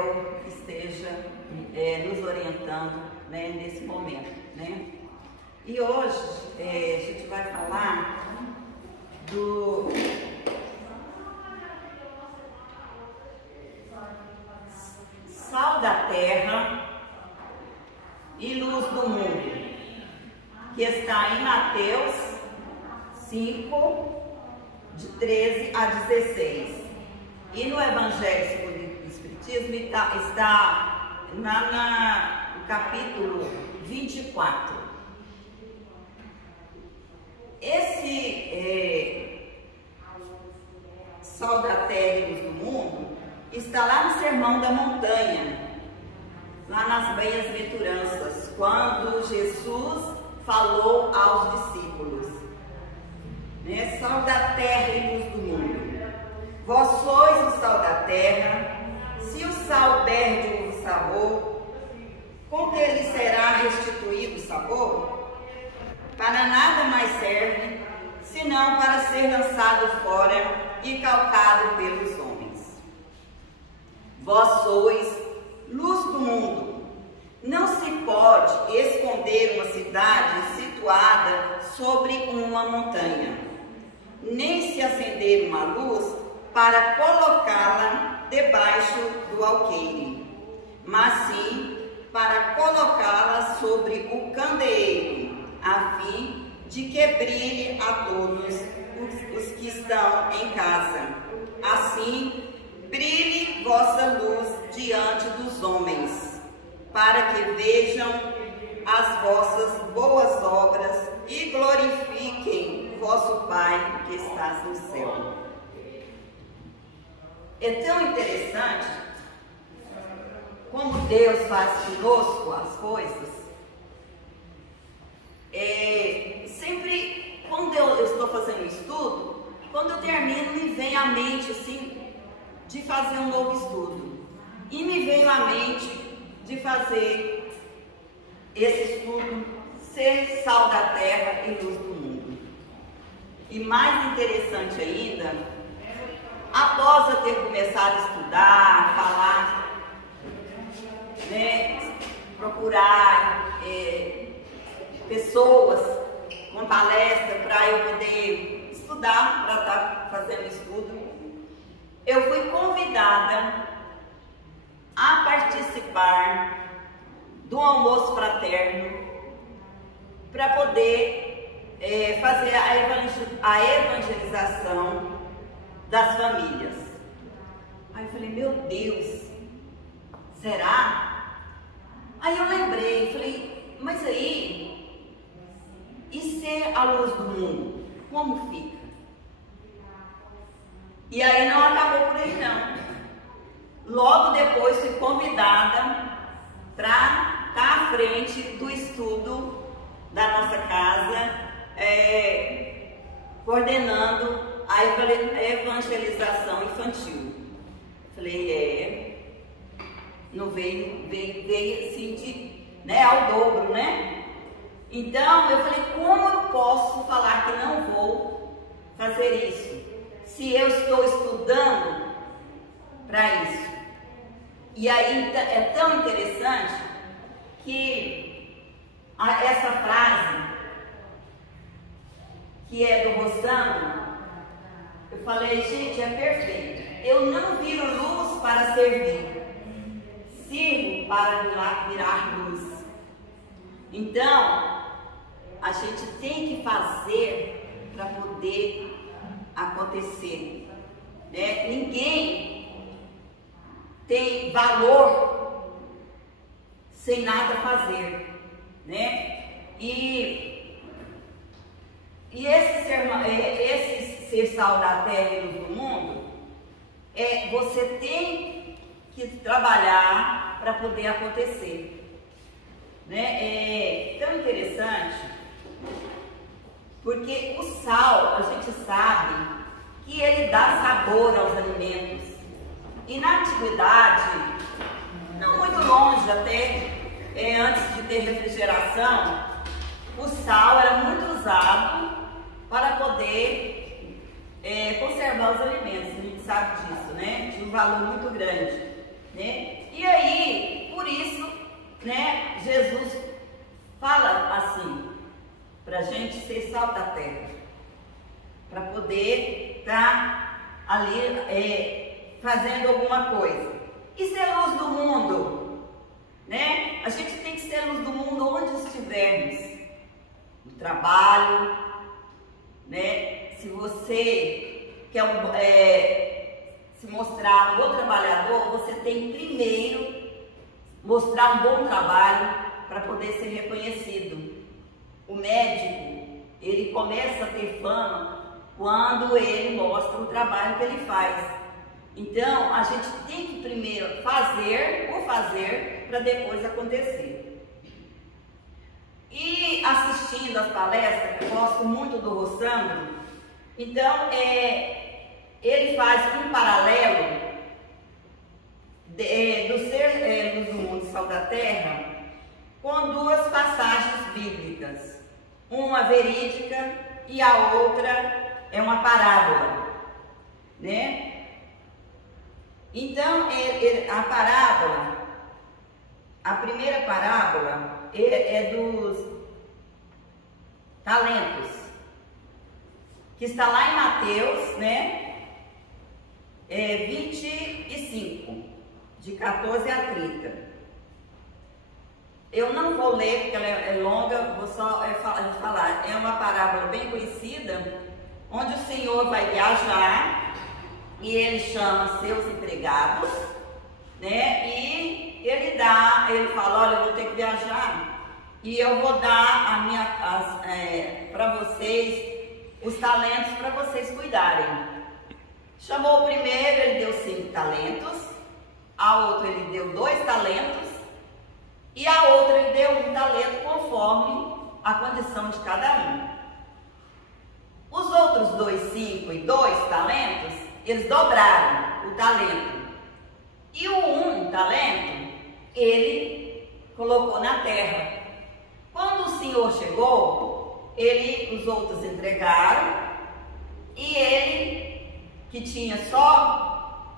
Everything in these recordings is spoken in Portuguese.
Rafael esteja nos orientando, né, nesse momento, né? E hoje a gente vai falar do sal da terra e luz do mundo, que está em Mateus 5, de 13 a 16. E no Evangelho segundo o Espiritismo está no capítulo 24. Esse sal da terra e luz do mundo está lá no Sermão da Montanha, lá nas Bem-aventuranças, quando Jesus falou aos discípulos, né? Sal da terra e luz do mundo. Vós sois o sal da terra. Se o sal perde o sabor, com que lhe será restituído o sabor? Para nada mais serve, senão para ser lançado fora e calcado pelos homens. Vós sois luz do mundo. Não se pode esconder uma cidade situada sobre uma montanha, nem se acender uma luz para colocá-la debaixo do alqueire, mas sim para colocá-la sobre o candeeiro, a fim de que brilhe a todos os que estão em casa. Assim, brilhe vossa luz diante dos homens, para que vejam as vossas boas obras e glorifiquem vosso Pai que estás no céu. É tão interessante como Deus faz conosco as coisas. Sempre quando eu estou fazendo um estudo, quando eu termino, me vem à mente assim, de fazer um novo estudo. E me veio à mente de fazer esse estudo, ser sal da terra e luz do mundo. E mais interessante ainda, após eu ter começado a estudar, falar, né, procurar pessoas com palestra para eu poder estudar, para estar fazendo estudo, eu fui convidada a participar do almoço fraterno para poder fazer a evangelização das famílias. Aí eu falei, meu Deus, será? Aí eu lembrei, falei, mas aí, e ser a luz do mundo, como fica? E aí não acabou por aí não. Logo depois fui convidada para estar à frente do estudo da nossa casa, coordenando a evangelização infantil. Falei, não veio assim né, ao dobro, né? Então eu falei, como eu posso falar que não vou fazer isso, se eu estou estudando para isso? E aí é tão interessante que essa frase, que é do Rosano, eu falei, gente, é perfeito. Eu não viro luz para servir, sirvo para virar luz. Então, a gente tem que fazer para poder acontecer, né? Ninguém tem valor sem nada fazer, né? E esse ser sal da terra e luz do mundo, você tem que trabalhar para poder acontecer, né? É tão interessante, porque o sal, a gente sabe que ele dá sabor aos alimentos. E na antiguidade, não muito longe até, antes de ter refrigeração, o sal era muito usado para poder conservar os alimentos. A gente sabe disso, né? Tinha um valor muito grande, né? E ali fazendo alguma coisa. E ser luz do mundo, né? A gente tem que ser luz do mundo onde estivermos, no trabalho, né? Se você quer se mostrar um bom trabalhador, você tem primeiro mostrar um bom trabalho para poder ser reconhecido. O médico, ele começa a ter fama quando ele mostra o trabalho que ele faz. Então, a gente tem que primeiro fazer para depois acontecer. E assistindo as palestras, eu gosto muito do Rossandro. Então, ele faz um paralelo do ser luz do mundo e sal da terra com duas passagens bíblicas, uma verídica e a outra é uma parábola, né? Então, a parábola, a primeira parábola é dos talentos, que está lá em Mateus, né? 25, de 14 a 30. Eu não vou ler porque ela é longa, vou só falar. É uma parábola bem conhecida, onde o Senhor vai viajar e ele chama seus empregados, né? E ele fala, olha, eu vou ter que viajar e eu vou dar para vocês os talentos para vocês cuidarem. Chamou o primeiro, ele deu 5 talentos, a outra ele deu 2 talentos e a outra ele deu 1 talento conforme a condição de cada um. Os outros 2, 5 e 2 talentos, eles dobraram o talento. E o 1 talento, ele colocou na terra. Quando o Senhor chegou, os outros entregaram e ele, que tinha só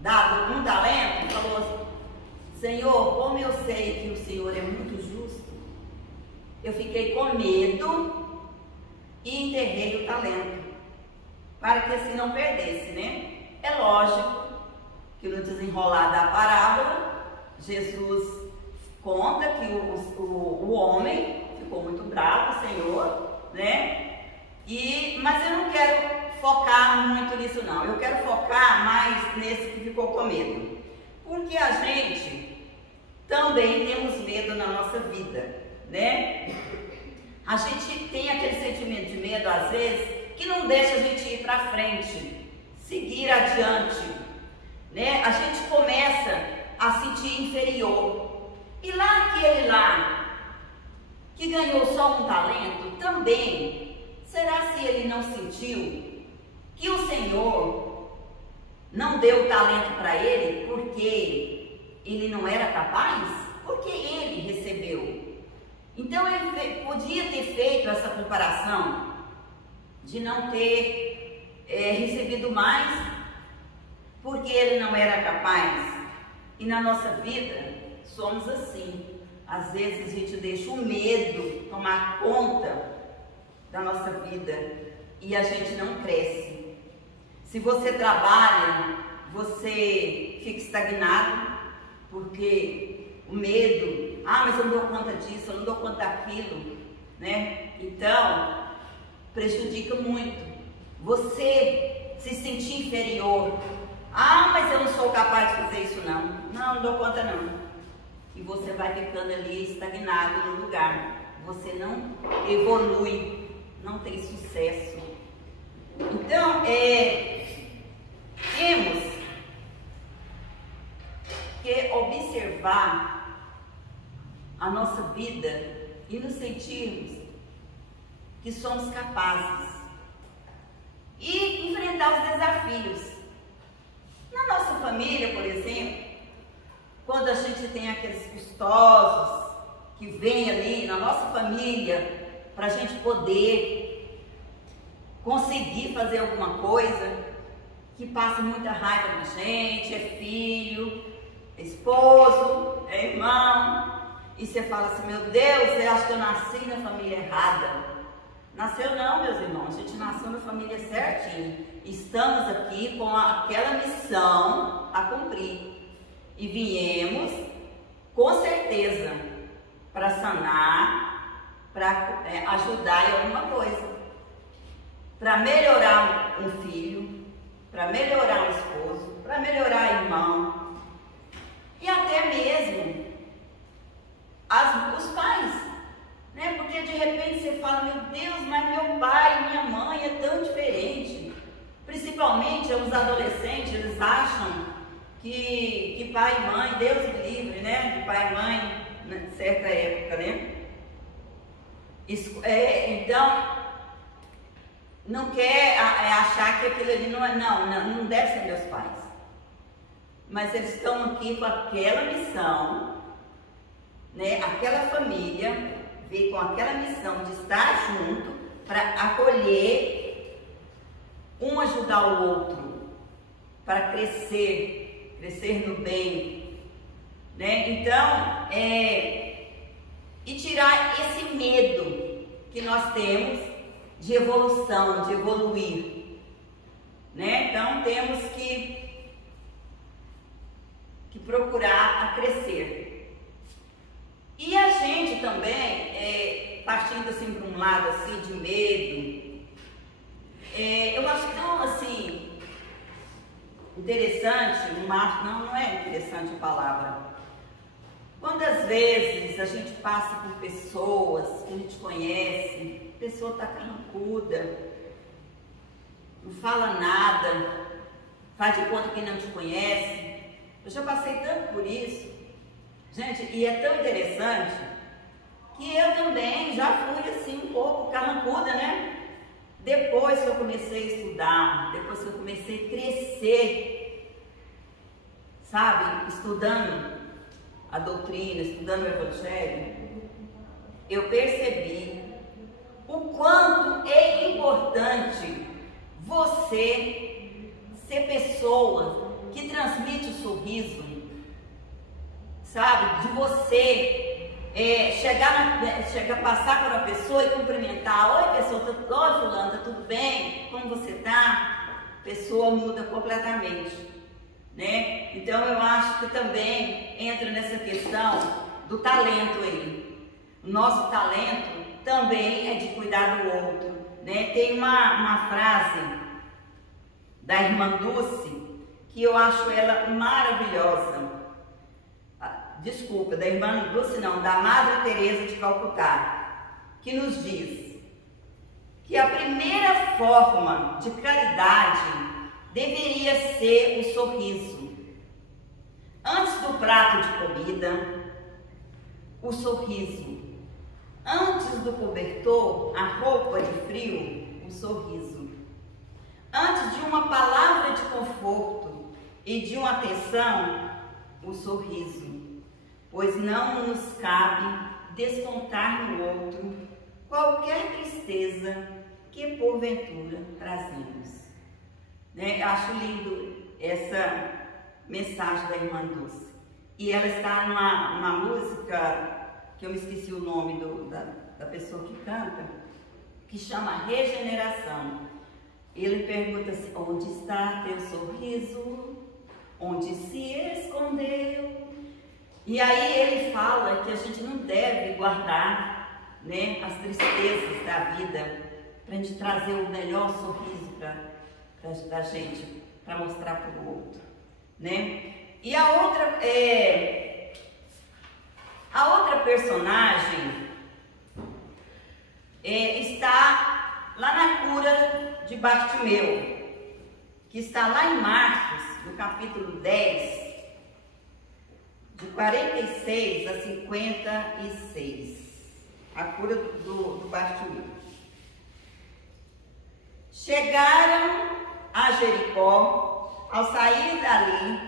dado 1 talento, falou assim, Senhor, como eu sei que o Senhor é muito justo, eu fiquei com medo e enterrei o talento, para que assim não perdesse, né? É lógico que no desenrolar da parábola, Jesus conta que o homem ficou muito bravo, o Senhor, né? Mas eu não quero focar muito nisso não, eu quero focar mais nesse que ficou com medo, porque a gente também temos medo na nossa vida, né? A gente tem aquele sentimento de medo às vezes que não deixa a gente ir para frente, seguir adiante, né? A gente começa a sentir inferior, e aquele que ganhou só 1 talento também, será se ele não sentiu que o Senhor não deu o talento para ele porque ele não era capaz? Porque ele recebeu. Então ele podia ter feito essa comparação de não ter recebido mais porque ele não era capaz. E na nossa vida somos assim. Às vezes a gente deixa o medo tomar conta da nossa vida e a gente não cresce. Se você trabalha, você fica estagnado, porque o medo, mas eu não dou conta disso, eu não dou conta daquilo, né? Então, prejudica muito. Você se sentir inferior, mas eu não sou capaz de fazer isso não. Não dou conta não. E você vai ficando ali estagnado no lugar. Você não evolui, não tem sucesso. Então, temos que observar a nossa vida e nos sentirmos que somos capazes e enfrentar os desafios. Na nossa família, por exemplo, quando a gente tem aqueles custosos que vêm ali na nossa família para a gente poder conseguir fazer alguma coisa, que passa muita raiva na gente, é filho, é esposo, é irmão, e você fala assim, meu Deus, eu acho que eu nasci na família errada, Nasceu não, meus irmãos, a gente nasceu na família certinho. Estamos aqui com aquela missão a cumprir. E viemos, com certeza, para sanar, para ajudar em alguma coisa. Para melhorar um filho, para melhorar um esposo, para melhorar irmão. E até mesmo os pais. Né? Porque de repente você fala, meu Deus, mas meu pai e minha mãe é tão diferente. Principalmente os adolescentes, eles acham que pai e mãe, Deus me livre, né? De pai e mãe, em certa época, né? Então, não quer achar que aquilo ali não deve ser meus pais. Mas eles estão aqui com aquela missão, né? Aquela família veio com aquela missão de estar junto para acolher, um ajudar o outro, para crescer no bem, né? Então, e tirar esse medo que nós temos de evolução, de evoluir, né? Então, temos que procurar crescer. E a gente também, partindo assim para um lado assim de medo, eu acho tão assim interessante, não é interessante a palavra. Quantas vezes a gente passa por pessoas que a gente conhece, a pessoa está carrancuda, não fala nada, faz de conta que não te conhece. Eu já passei tanto por isso. Gente, e é tão interessante que eu também já fui assim um pouco carrancuda, né? Depois que eu comecei a estudar, depois que eu comecei a crescer, sabe? Estudando a doutrina, estudando o Evangelho, eu percebi o quanto é importante você ser pessoa que transmite o sorriso, sabe? De você passar por uma pessoa e cumprimentar. Oi, pessoa, oi, fulano, tá tudo bem? Como você tá? A pessoa muda completamente, né? Então eu acho que também entra nessa questão do talento aí. O nosso talento também é de cuidar do outro, né? Tem uma frase da irmã Dulce que eu acho ela maravilhosa. Desculpa, da irmã Dulce não, da Madre Teresa de Calcutá, que nos diz que a primeira forma de caridade deveria ser o sorriso. Antes do prato de comida, o sorriso. Antes do cobertor, a roupa de frio, o sorriso. Antes de uma palavra de conforto e de uma atenção, o sorriso. Pois não nos cabe descontar no outro qualquer tristeza que porventura trazemos. Né? Eu acho lindo essa mensagem da irmã Dulce. E ela está numa música, que eu me esqueci o nome da pessoa que canta, que chama Regeneração. Ele pergunta assim: onde está teu sorriso? Onde se escondeu? E aí ele fala que a gente não deve guardar, né, as tristezas da vida, para a gente trazer o melhor sorriso para a gente, para mostrar para o outro, né? E a outra personagem está lá na cura de Bartimeu, que está lá em Marcos, no capítulo 10, de 46 a 56, a cura do Bartimeu. Chegaram a Jericó. Ao sair dali,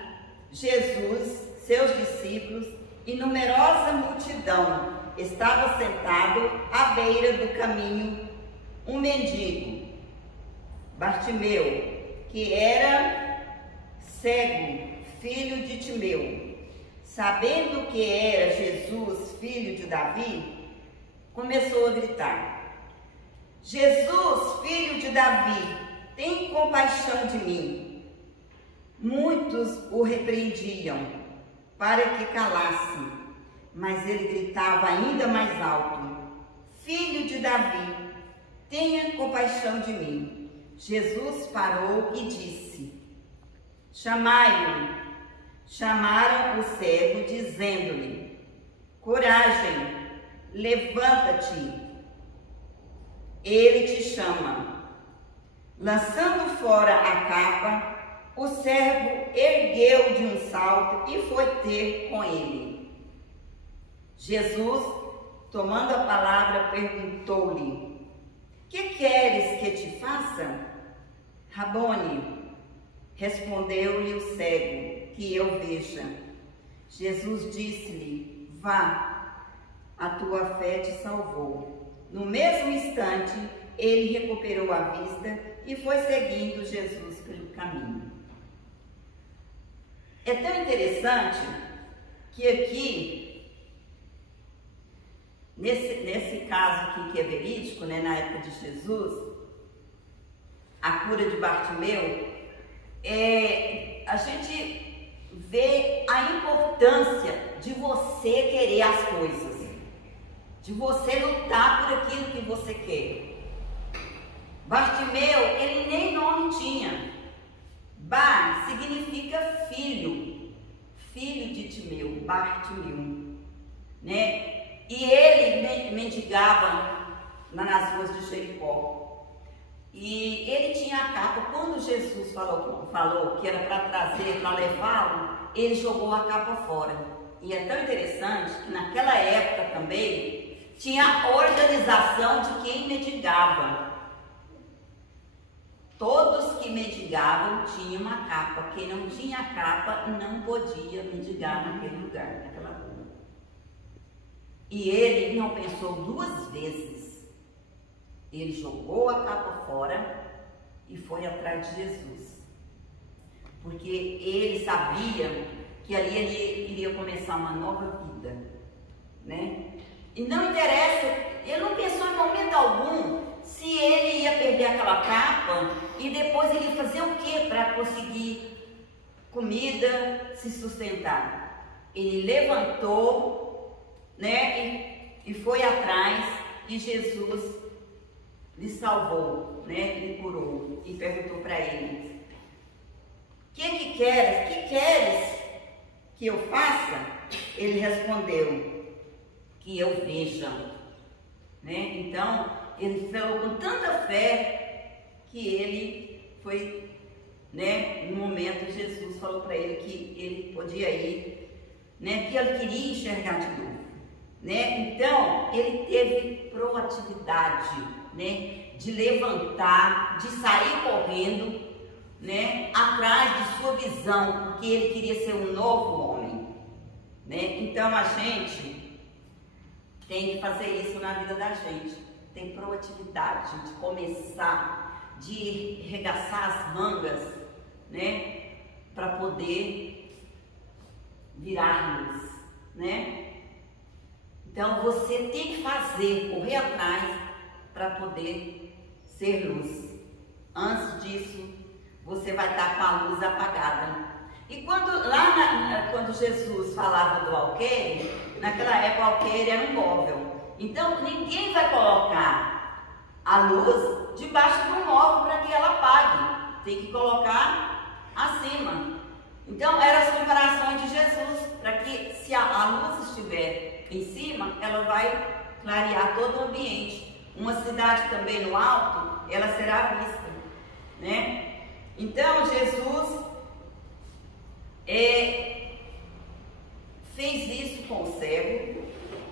Jesus, seus discípulos e numerosa multidão estava sentado à beira do caminho um mendigo, Bartimeu, que era cego, filho de Timeu. Sabendo que era Jesus, filho de Davi, começou a gritar: Jesus, filho de Davi, tem compaixão de mim. Muitos o repreendiam para que calasse, mas ele gritava ainda mais alto: Filho de Davi, tenha compaixão de mim. Jesus parou e disse: Chamai-o. Chamaram o cego, dizendo-lhe: Coragem, levanta-te, ele te chama. Lançando fora a capa, o servo ergueu de um salto e foi ter com ele. Jesus, tomando a palavra, perguntou-lhe: Que queres que te faça? Rabone, respondeu-lhe o cego: Que eu veja. Jesus disse-lhe: Vá, a tua fé te salvou. No mesmo instante, ele recuperou a vista e foi seguindo Jesus pelo caminho. É tão interessante que aqui, nesse caso aqui que é verídico, né, na época de Jesus, a cura de Bartimeu, a gente vê a importância de você querer as coisas, de você lutar por aquilo que você quer. Bartimeu, ele nem nome tinha. Bar significa filho, filho de Timeu, Bartimeu, né? E ele mendigava nas ruas de Jericó. E ele tinha a capa. Quando Jesus falou que era para trazer, para levá-lo, ele jogou a capa fora. E é tão interessante que naquela época também tinha a organização de quem mendigava. Todos que mendigavam tinham uma capa. Quem não tinha capa não podia mendigar naquele lugar, naquela rua. E ele não pensou duas vezes. Ele jogou a capa fora e foi atrás de Jesus. Porque ele sabia que ali ele iria começar uma nova vida, né? E não interessa, ele não pensou em momento algum se ele ia perder aquela capa e depois ele ia fazer o que para conseguir comida, se sustentar. Ele levantou, né, e foi atrás, e Jesus lhe salvou, né, lhe curou e perguntou para ele: que queres? Que queres que eu faça? Ele respondeu: que eu veja, né? Então ele falou com tanta fé que ele foi, né? No momento Jesus falou para ele que ele podia ir, né? Que ele queria enxergar de novo, né? Então ele teve proatividade, né? De levantar, de sair correndo, né? Atrás de sua visão, porque ele queria ser um novo homem, né? Então a gente tem que fazer isso na vida da gente. Tem proatividade de começar, de arregaçar as mangas, né? Para poder virar luz, né? Então você tem que fazer, correr atrás para poder ser luz. Antes disso, você vai estar com a luz apagada. E quando Jesus falava do alqueire, naquela época o alqueire era um móvel. Então ninguém vai colocar a luz debaixo de um móvel para que ela apague. Tem que colocar acima. Então eram as comparações de Jesus, para que se a luz estiver em cima, ela vai clarear todo o ambiente. Uma cidade também no alto, ela será vista, né? Então Jesus fez isso com o cego.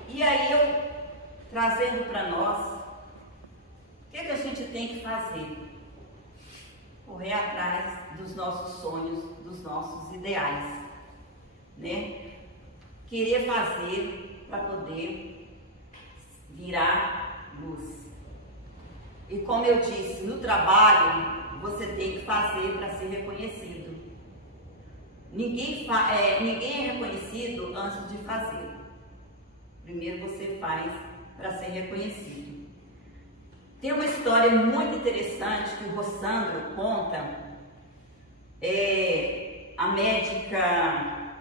E aí eu trazendo para nós, o que a gente tem que fazer? Correr atrás dos nossos sonhos, dos nossos ideais, né? Querer fazer para poder virar luz. E como eu disse, no trabalho você tem que fazer para ser reconhecido. Ninguém é reconhecido antes de fazer. Primeiro você faz para ser reconhecido. Tem uma história muito interessante que o Rossandro conta. A médica,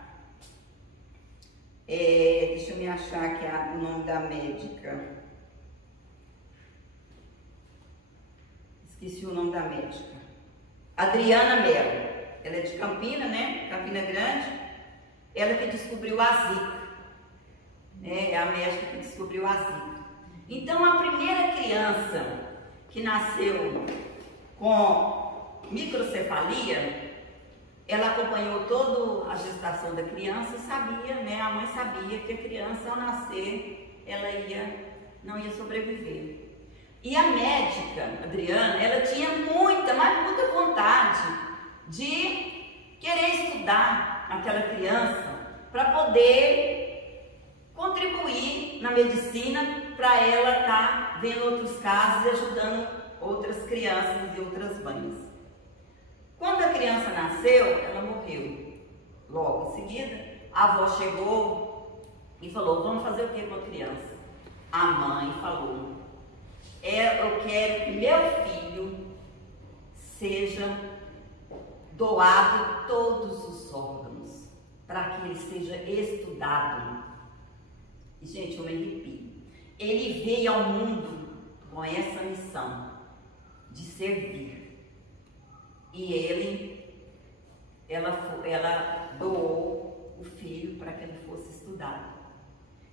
deixa eu me achar aqui o nome da médica. Esqueci o nome da médica. Adriana Mello. Ela é de Campina, né? Campina Grande. Ela que descobriu a Zika. É a médica que descobriu a Zika. Então, a primeira criança que nasceu com microcefalia, ela acompanhou toda a gestação da criança e sabia, né? A mãe sabia que a criança, ao nascer, ela não ia sobreviver. E a médica, Adriana, ela tinha muita, mas muita vontade de querer estudar aquela criança para poder contribuir na medicina, para ela estar vendo outros casos e ajudando outras crianças e outras mães. Quando a criança nasceu, ela morreu. Logo em seguida, a avó chegou e falou: vamos fazer o que com a criança? A mãe falou: eu quero que meu filho seja doado todos os órgãos, para que ele seja estudado. E, gente, eu me arrepio. Ele veio ao mundo com essa missão de servir. E ela doou o filho para que ele fosse estudado.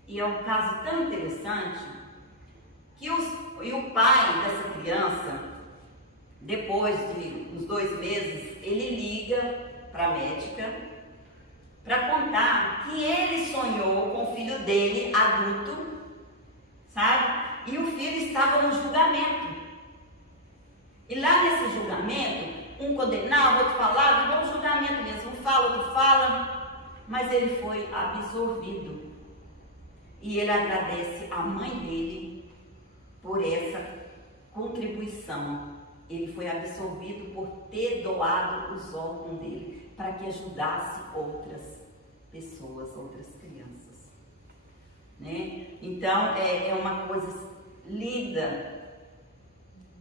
E é um caso tão interessante que o pai dessa criança, depois de uns 2 meses, ele liga para a médica para contar que ele sonhou com o filho dele adulto, sabe? E o filho estava no julgamento. E lá nesse julgamento, um condenava, outro falava, igual um julgamento mesmo, um fala, outro fala, mas ele foi absolvido. E ele agradece a mãe dele por essa contribuição. Ele foi absolvido por ter doado os órgãos dele para que ajudasse outras pessoas, outras crianças, né? Então é uma coisa linda,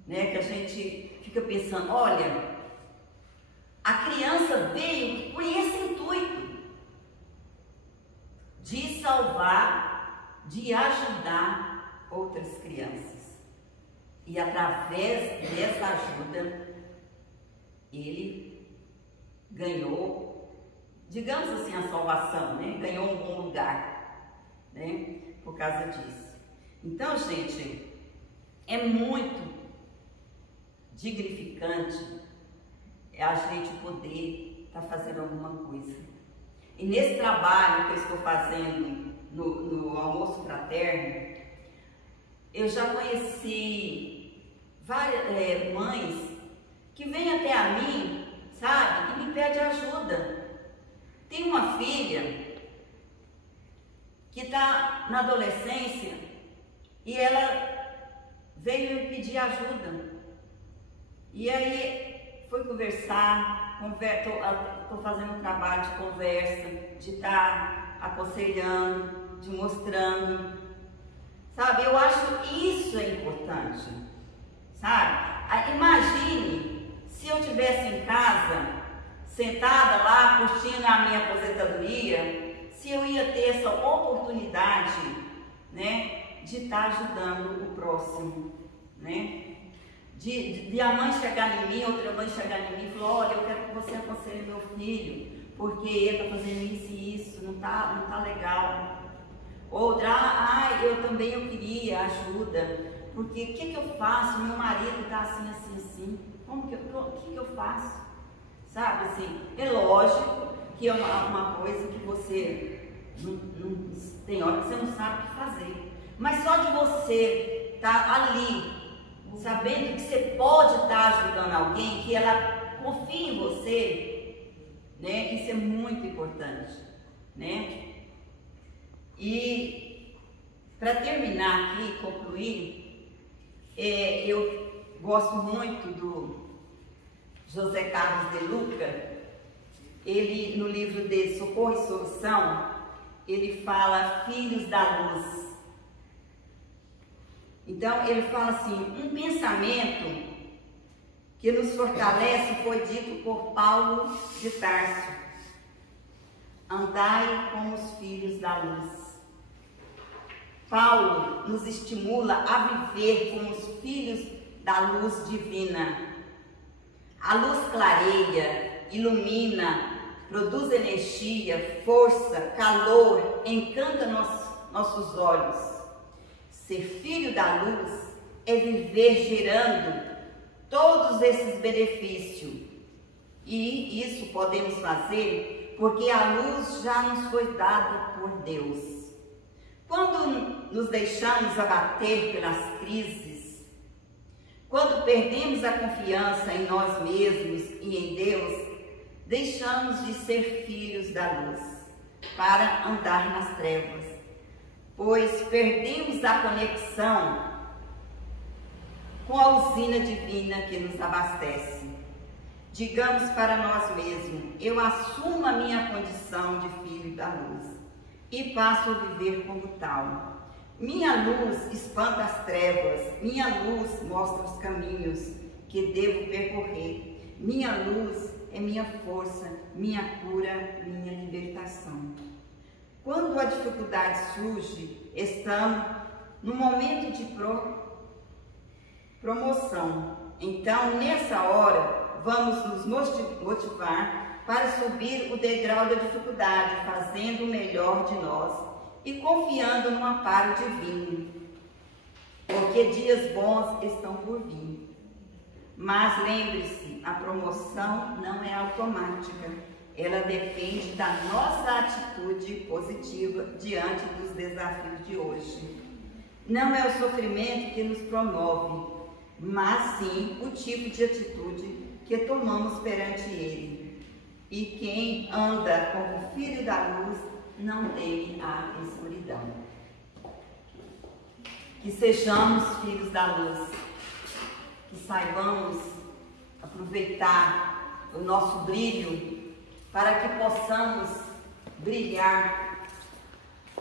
né? Que a gente fica pensando, olha, a criança veio com esse intuito de salvar, de ajudar outras crianças. E através dessa ajuda, ele ganhou, digamos assim, a salvação, né? Ganhou um bom lugar, né? Por causa disso. Então, gente, é muito dignificante a gente poder estar fazendo alguma coisa. E nesse trabalho que eu estou fazendo no almoço fraterno, eu já conheci várias mães que vêm até a mim, sabe, e me pedem ajuda. Tem uma filha que está na adolescência e ela veio me pedir ajuda. E aí fui conversar, estou fazendo um trabalho de conversa, de estar aconselhando, de mostrando. Sabe, eu acho isso é importante, sabe? Imagine se eu estivesse em casa, sentada lá, curtindo a minha aposentadoria, se eu ia ter essa oportunidade, né, de estar ajudando o próximo, né? De a mãe chegar em mim, outra mãe chegar em mim e falar: olha, eu quero que você aconselhe meu filho, porque ele está fazendo isso e isso, não tá legal. Outra: eu também queria ajuda, porque o que eu faço? Meu marido está assim, assim, assim, o que eu faço? Sabe, assim, é lógico que é uma coisa que você não tem hora que você não sabe o que fazer, mas só de você estar ali, sabendo que você pode estar ajudando alguém, que ela confia em você, né? Isso é muito importante, né? E para terminar aqui, concluir, eu gosto muito do José Carlos de Luca. Ele, no livro dele, Socorro e Solução, ele fala: filhos da luz. Então ele fala assim, um pensamento que nos fortalece foi dito por Paulo de Tarso: andai como os filhos da luz. Paulo nos estimula a viver como os filhos da luz divina. A luz clareia, ilumina, produz energia, força, calor, encanta nossos olhos. Ser filho da luz é viver gerando todos esses benefícios. E isso podemos fazer porque a luz já nos foi dada por Deus. Quando nos deixamos abater pelas crises, quando perdemos a confiança em nós mesmos e em Deus, deixamos de ser filhos da luz para andar nas trevas, pois perdemos a conexão com a usina divina que nos abastece. Digamos para nós mesmos: eu assumo a minha condição de filho da luz e passo a viver como tal. Minha luz espanta as trevas, minha luz mostra os caminhos que devo percorrer. Minha luz é minha força, minha cura, minha libertação. Quando a dificuldade surge, estamos no momento de promoção. Então, nessa hora, vamos nos motivar para subir o degrau da dificuldade, fazendo o melhor de nós e confiando no amparo divino, porque dias bons estão por vir. Mas lembre-se, a promoção não é automática, ela depende da nossa atitude positiva diante dos desafios de hoje. Não é o sofrimento que nos promove, mas sim o tipo de atitude que tomamos perante ele. E quem anda como filho da luz não teme a escuridão. Que sejamos filhos da luz, que saibamos aproveitar o nosso brilho para que possamos brilhar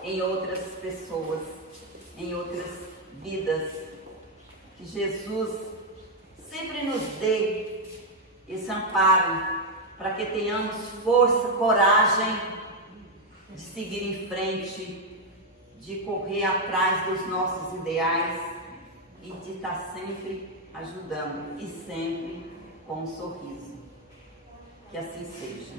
em outras pessoas, em outras vidas. Que Jesus sempre nos dê esse amparo para que tenhamos força, coragem de seguir em frente, de correr atrás dos nossos ideais e de estar sempre ajudando e sempre com um sorriso. Que assim seja.